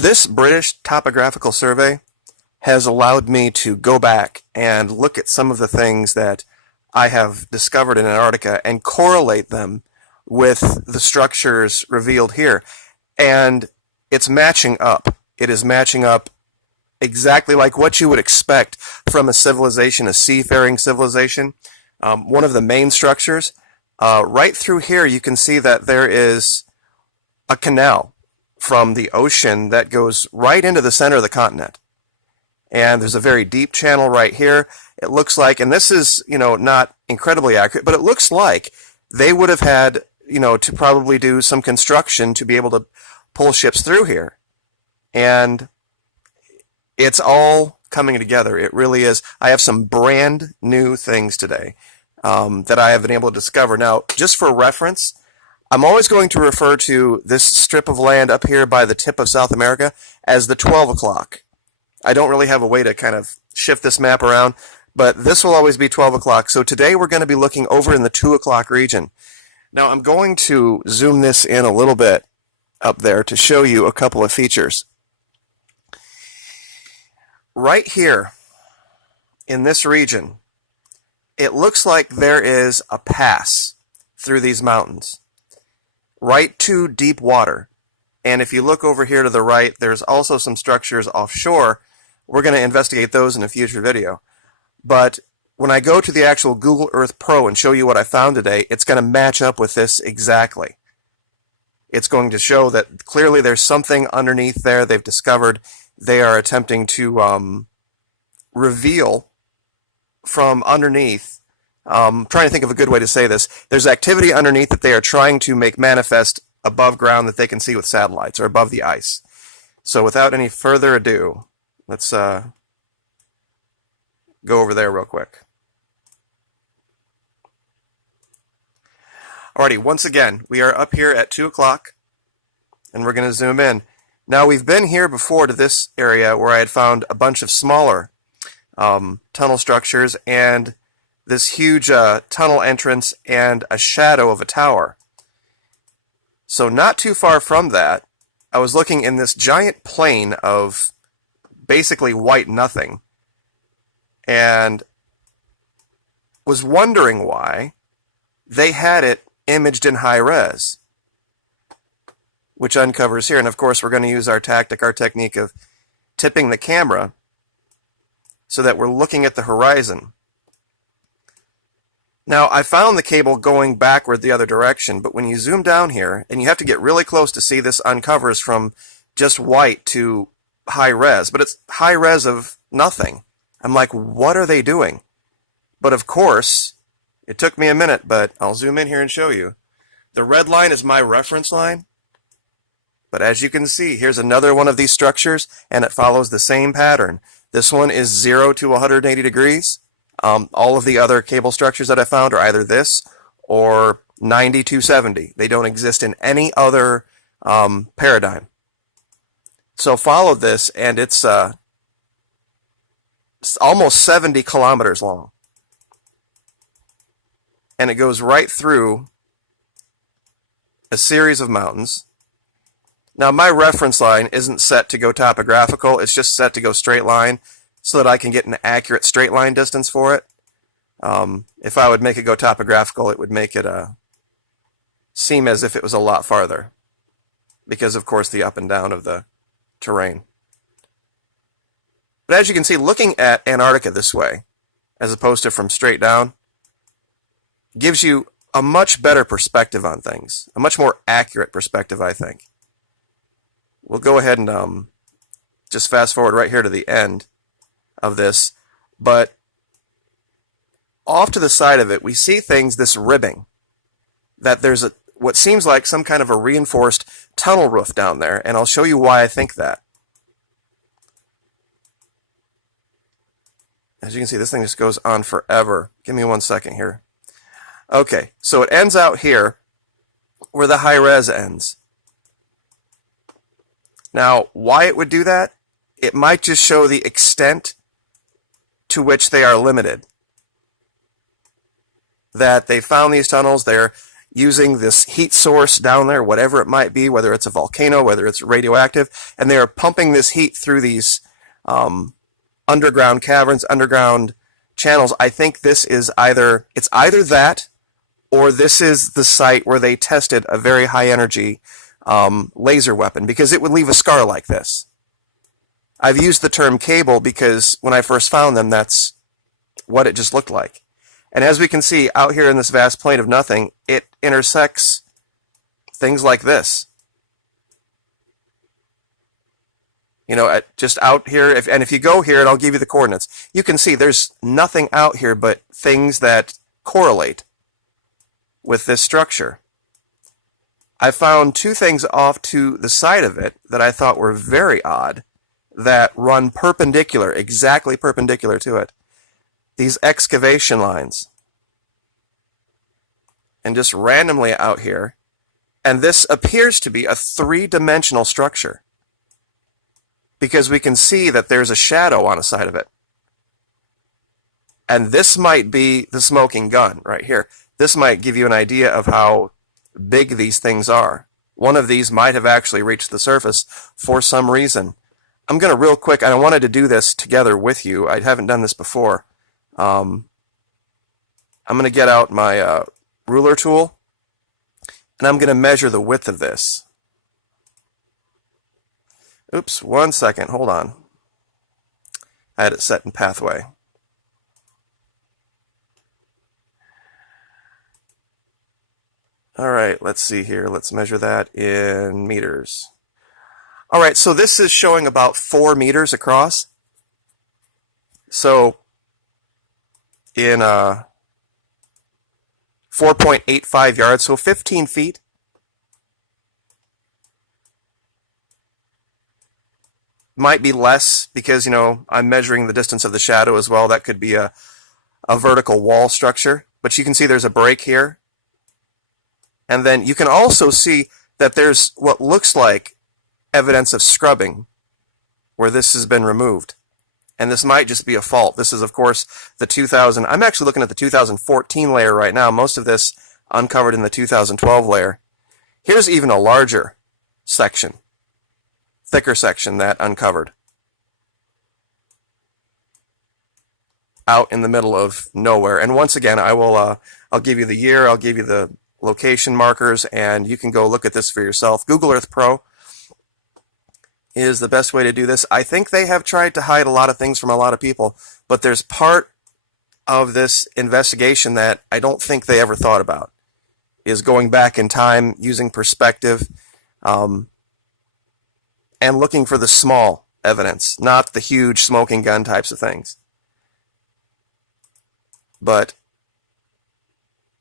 This British topographical survey has allowed me to go back and look at some of the things that I have discovered in Antarctica and correlate them with the structures revealed here. And it's matching up. It is matching up exactly like what you would expect from a civilization, a seafaring civilization. One of the main structures, right through here, you can see that there is a canal from the ocean that goes right into the center of the continent. And there's a very deep channel right here. It looks like, and this is, not incredibly accurate, but it looks like they would have had, to probably do some construction to be able to pull ships through here. And it's all coming together. It really is. I have some brand new things today that I have been able to discover. Now, just for reference, I'm always going to refer to this strip of land up here by the tip of South America as the 12 o'clock. I don't really have a way to kind of shift this map around, but this will always be 12 o'clock. So today we're going to be looking over in the 2 o'clock region. Now I'm going to zoom this in a little bit up there to show you a couple of features. Right here in this region, it looks like there is a pass through these mountains, right to deep water. And if you look over here to the right, there's also some structures offshore. We're going to investigate those in a future video. But when I go to the actual Google Earth Pro and show you what I found today, it's going to match up with this exactly. It's going to show that clearly there's something underneath there they've discovered. They are attempting to reveal from underneath. Trying to think of a good way to say this. There's activity underneath that they are trying to make manifest above ground that they can see with satellites or above the ice. So without any further ado, let's go over there real quick. Alrighty, once again, we are up here at 2 o'clock, and we're going to zoom in. Now, we've been here before to this area where I had found a bunch of smaller tunnel structures and this huge tunnel entrance and a shadow of a tower. So not too far from that, I was looking in this giant plain of basically white nothing and was wondering why they had it imaged in high res, which uncovers here. And of course, we're going to use our technique of tipping the camera so that we're looking at the horizon. Now, I found the cable going backward the other direction, but when you zoom down here, and you have to get really close to see this uncovers from just white to high res, but it's high res of nothing. I'm like, what are they doing? But of course, it took me a minute, but I'll zoom in here and show you. The red line is my reference line, but as you can see, here's another one of these structures, and it follows the same pattern. This one is 0 to 180 degrees. All of the other cable structures that I found are either this or 90 to 70. They don't exist in any other paradigm. So follow this, and it's almost 70 kilometers long. And it goes right through a series of mountains. Now, my reference line isn't set to go topographical. It's just set to go straight line so that I can get an accurate straight line distance for it. If I would make it go topographical, it would make it seem as if it was a lot farther because, of course, the up and down of the terrain. But as you can see, looking at Antarctica this way, as opposed to from straight down, gives you a much better perspective on things, a much more accurate perspective, I think. We'll go ahead and just fast forward right here to the end of this, but off to the side of it, we see things, this ribbing, that there's what seems like some kind of a reinforced tunnel roof down there, and I'll show you why I think that. As you can see, this thing just goes on forever. Give me 1 second here. Okay, so it ends out here where the high res ends. Now, why it would do that? It might just show the extent to which they are limited. That they found these tunnels, they're using this heat source down there, whatever it might be, whether it's a volcano, whether it's radioactive, and they are pumping this heat through these underground caverns, underground channels. I think this is either that, or this is the site where they tested a very high energy laser weapon, because it would leave a scar like this. I've used the term cable because when I first found them, that's what it just looked like. And as we can see out here in this vast plain of nothing, it intersects things like this. You know, just out here, if you go here, and I'll give you the coordinates, you can see there's nothing out here but things that correlate with this structure. I found two things off to the side of it that I thought were very odd, that run perpendicular, exactly perpendicular to it. These excavation lines. And just randomly out here. And this appears to be a three-dimensional structure, because we can see that there's a shadow on the side of it. And this might be the smoking gun right here. This might give you an idea of how big these things are. One of these might have actually reached the surface for some reason. I'm going to real quick, and I wanted to do this together with you. I haven't done this before. I'm going to get out my ruler tool, and I'm going to measure the width of this. Oops, 1 second, hold on. I had it set in pathway. All right, let's see here. Let's measure that in meters. All right, so this is showing about 4 meters across. So in 4.85 yards, so 15 feet. Might be less because, you know, I'm measuring the distance of the shadow as well. That could be a vertical wall structure. But you can see there's a break here. And then you can also see that there's what looks like evidence of scrubbing where this has been removed. And this might just be a fault. This is, of course, the 2000. I'm actually looking at the 2014 layer right now. Most of this uncovered in the 2012 layer. Here's even a larger section, thicker section that uncovered. Out in the middle of nowhere. And once again, I'll give you the year, I'll give you the location markers, and you can go look at this for yourself. Google Earth Pro is the best way to do this. I think they have tried to hide a lot of things from a lot of people, but there's part of this investigation that I don't think they ever thought about, is going back in time, using perspective, and looking for the small evidence, not the huge smoking gun types of things. But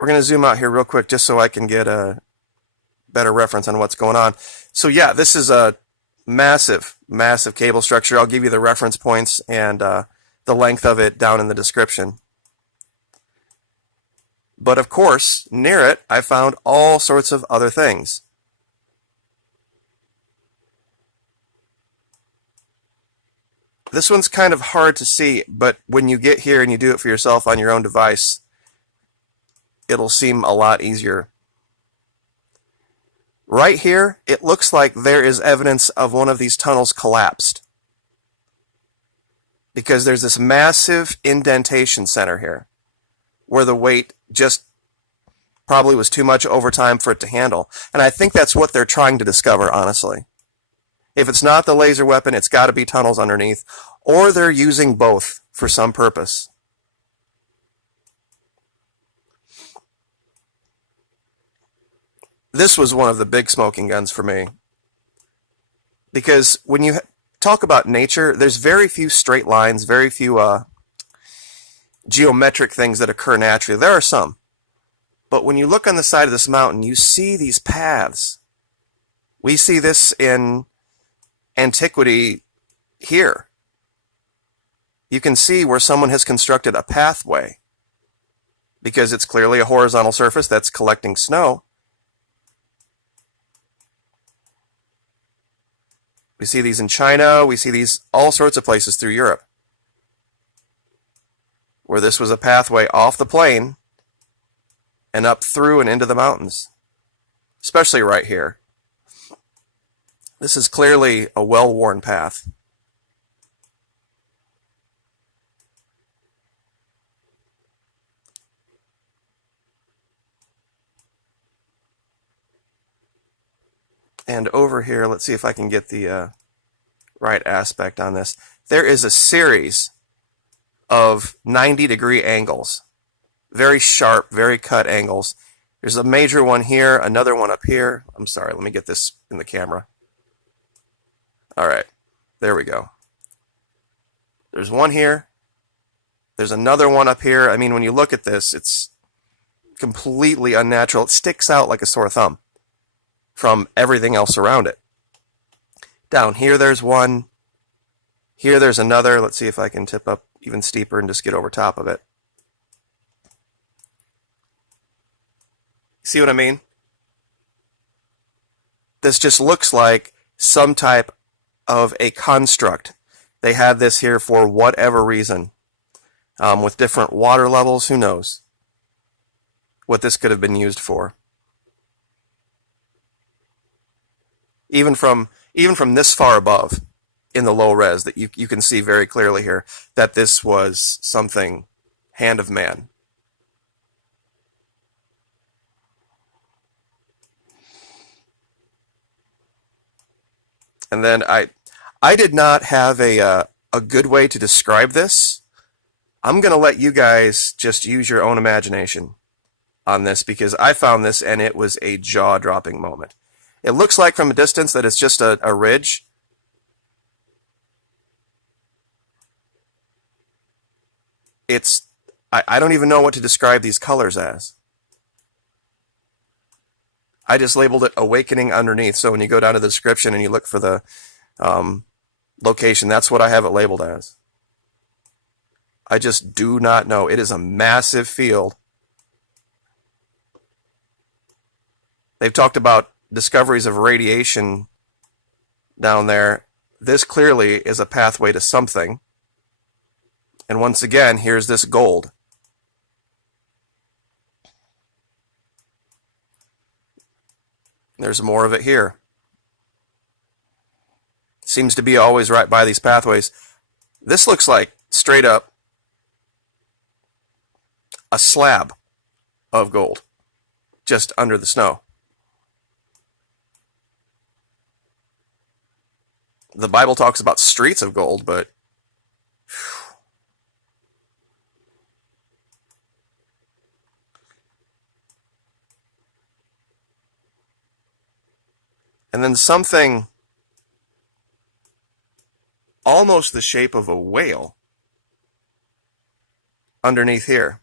we're going to zoom out here real quick just so I can get a better reference on what's going on. So yeah, this is a massive, massive cable structure. I'll give you the reference points and the length of it down in the description. But of course, near it, I found all sorts of other things. This one's kind of hard to see, but when you get here and you do it for yourself on your own device, it'll seem a lot easier. Right here, it looks like there is evidence of one of these tunnels collapsed, because there's this massive indentation center here where the weight just probably was too much over time for it to handle. And I think that's what they're trying to discover, honestly. If it's not the laser weapon, it's got to be tunnels underneath, or they're using both for some purpose. This was one of the big smoking guns for me, because when you talk about nature, there's very few straight lines, very few geometric things that occur naturally. There are some, but when you look on the side of this mountain, you see these paths. We see this in antiquity here. You can see where someone has constructed a pathway, because it's clearly a horizontal surface that's collecting snow. We see these in China, we see these all sorts of places through Europe, where this was a pathway off the plain and up through and into the mountains. especially right here. This is clearly a well-worn path. And over here, let's see if I can get the right aspect on this. There is a series of 90-degree angles. Very sharp, very cut angles. There's a major one here, another one up here. I'm sorry, let me get this in the camera. All right, there we go. There's one here. There's another one up here. I mean, when you look at this, it's completely unnatural. It sticks out like a sore thumb from everything else around it. Down here, there's one. Here, there's another. Let's see if I can tip up even steeper and just get over top of it. See what I mean? This just looks like some type of a construct. They had this here for whatever reason. With different water levels, who knows what this could have been used for. Even from this far above in the low res, that you can see very clearly here that this was something hand of man. And then I did not have a good way to describe this. I'm going to let you guys just use your own imagination on this, because I found this and it was a jaw-dropping moment. It looks like from a distance that it's just a ridge. I don't even know what to describe these colors as. I just labeled it Awakening underneath, so when you go down to the description and you look for the location, that's what I have it labeled as. I just do not know. It is a massive field. They've talked about discoveries of radiation down there. This clearly is a pathway to something. And once again, here's this gold. There's more of it here. Seems to be always right by these pathways. This looks like straight up a slab of gold just under the snow. The Bible talks about streets of gold, but and then something almost the shape of a whale underneath here.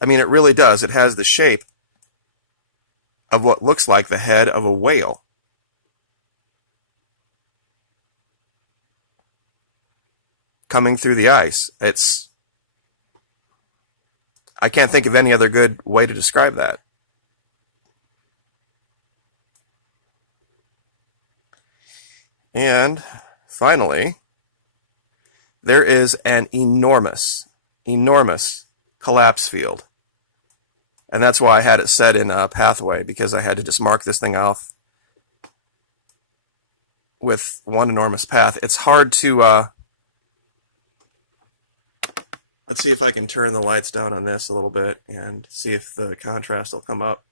I mean, it really does. It has the shape of what looks like the head of a whale. Coming through the ice. I can't think of any other good way to describe that. And finally, there is an enormous collapse field. And that's why I had it set in a pathway, because I had to just mark this thing off with one enormous path. It's hard to, let's see if I can turn the lights down on this a little bit and see if the contrast will come up.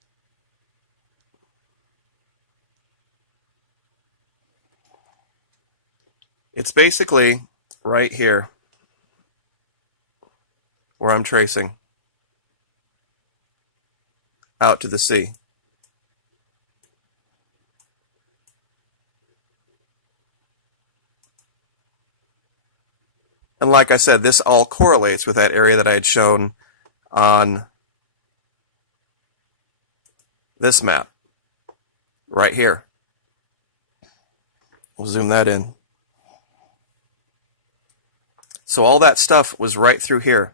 It's basically right here where I'm tracing out to the sea. And like I said, this all correlates with that area that I had shown on this map right here. We'll zoom that in. So all that stuff was right through here,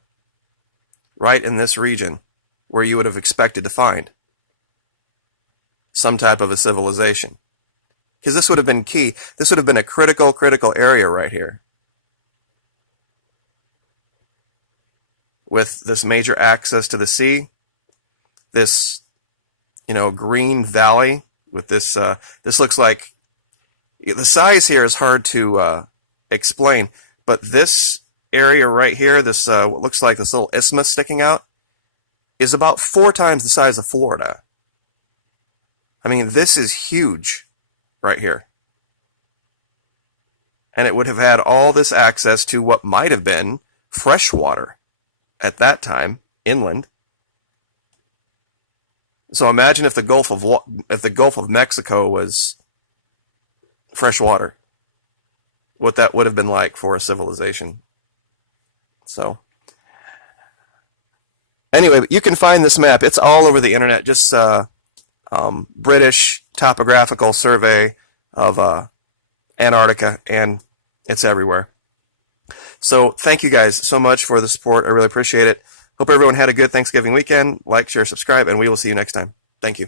right in this region, where you would have expected to find some type of a civilization. Because this would have been key. This would have been a critical area right here. With this major access to the sea, this green valley with this. This looks like the size here is hard to explain, but this area right here, this what looks like this little isthmus sticking out, is about 4 times the size of Florida. I mean, this is huge right here. And it would have had all this access to what might have been fresh water at that time, inland. So imagine if the Gulf of Mexico was fresh water, what that would have been like for a civilization. So anyway, you can find this map. It's all over the internet. Just British topographical survey of Antarctica, and it's everywhere. So thank you guys so much for the support. I really appreciate it. Hope everyone had a good Thanksgiving weekend. Like, share, subscribe, and we will see you next time. Thank you.